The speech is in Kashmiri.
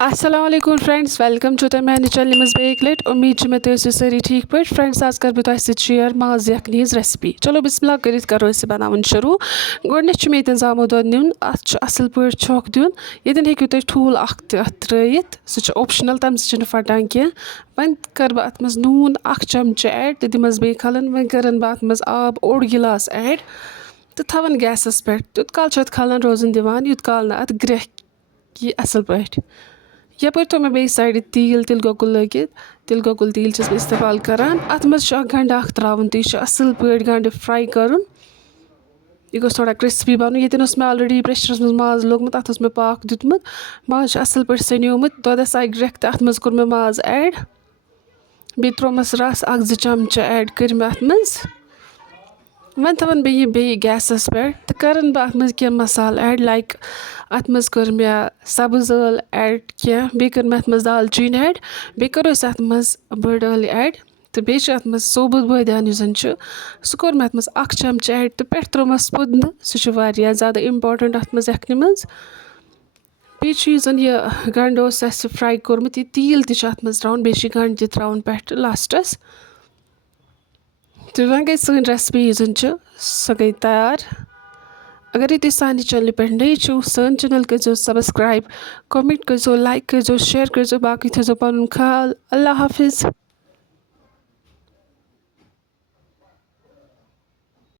अस्सलाम वालेकुम फ्रेंड्स वेलकम टू द मैंने चैनल मज बेक लेट उम्मीद में तो सारी ठीक पे फ्रेंड्स आज कर बह शेयर माज यखनी रेसिपी चलो बिस्मिल्लाह कर करो बनावन शुरू गोडनेथ मे जामो दो नुन असल पे छोक दिन ये हेकू तुम ठूल त्रित सह ऑप्शनल तम से फटान कह वन कर बह अत मज नून चमचे ऐड तो दिमस बे खलन वन कर बह अत मज आब ओड गिलास ऐड तो थवन गैसस पे तुत काल खलन रोजन दिवान युत काल अत ग्रेह यह असल पे यपर तो मैं बे साइड तील तिल गोकुल लगित तिल गोकुल तील बह इस्तेमाल करान अत मज गंड त्रावन तो यह असल पे गंड फ्राई कर यह गोस थोड़ा क्रिस्पी बन ये मे ऑलरेडी प्रेशरस मज माज लोगमुत अत मे पाक दितमुत माज असल पे सन्योमुत दोदस आई ग्रेख तो अत मज कोर मे माज ऐड बे त्रोमस रस अ चमचे ऐड कर मे अत मज वन थवन बे गैसस पे तो करन बह अत मज कह मसाल ऐड लाइक अत मज कर मे सब्ज ٲl ऐड कह बे कर मे अत मज दालचीन ऐड बे करो अत मज बड़ ٲl ऐड तो बे अत मज सोबुत बदियान सह कोर मे अत मज चमचे ऐड तो पे त्रोमस पुदन सह वारिया ज़्यादा इम्पॉर्टेंट अत मज यखनी मज बे यह गंड अस फ्राई कोरमुत यह तील अत मज त्राउन बे गंड त्राउन पे लास्टस तो वन गई सन रेसिपी सह गई तैयार अगर ये सानी चैनल पे नई छो सन चैनल कर सब्सक्राइब कमेंट कर लाइक कर शेयर कर बाकी थो पन ख्याल अल्लाह हाफिज़।